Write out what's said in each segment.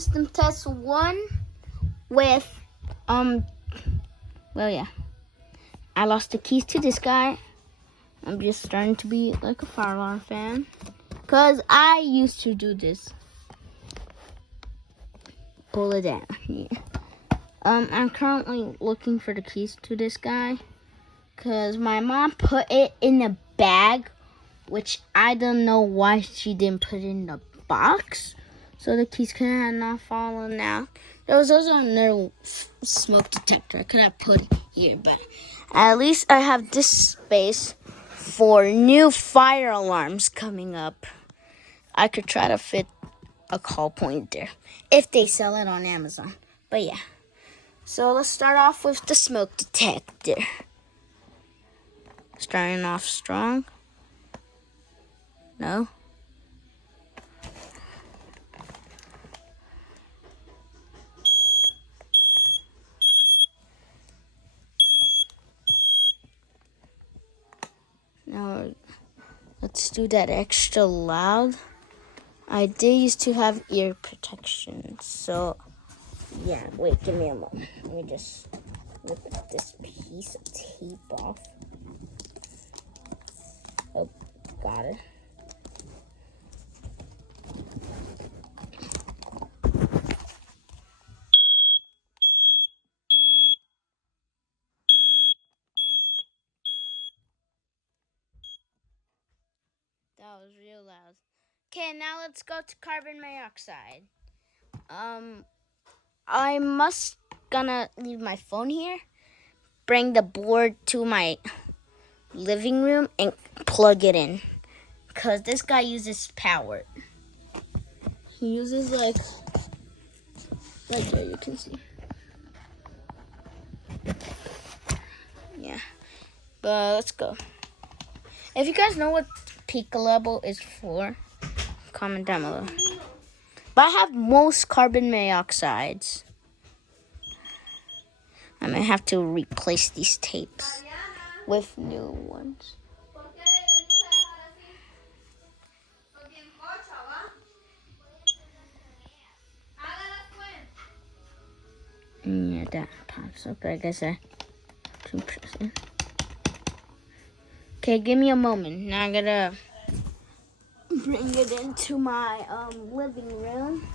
System test 1 with, well, yeah. I lost the keys to this guy. I'm just starting to be like a fire alarm fan. Because I used to do this. Pull it down. Yeah. I'm currently looking for the keys to this guy. Because my mom put it in a bag. Which I don't know why she didn't put it in the box. So the keys could have not fallen out. There was also another smoke detector. I could have put it here. But at least I have this space for new fire alarms coming up. I could try to fit a call point there. If they sell it on Amazon. But yeah. So let's start off with the smoke detector. Starting off strong. No. Now let's do that extra loud. I did used to have ear protection, so yeah. Wait, give me a moment. Let me just rip this piece of tape off. Oh, got it. That was real loud. Okay, now let's go to carbon monoxide. I must gonna leave my phone here, bring the board to my living room, and plug it in. Because this guy uses power. He uses like there you can see. Yeah. But let's go. If you guys know what peak level is for, comment down below. But I have most carbon monoxides. I might have to replace these tapes with new ones. Yeah, that pops up. I guess I can press it. Okay, give me a moment. Now I gotta bring it into my living room.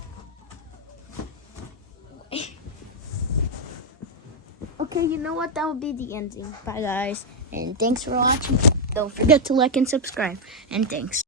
Okay, you know what? That will be the ending. Bye, guys. And thanks for watching. Don't forget to like and subscribe. And thanks.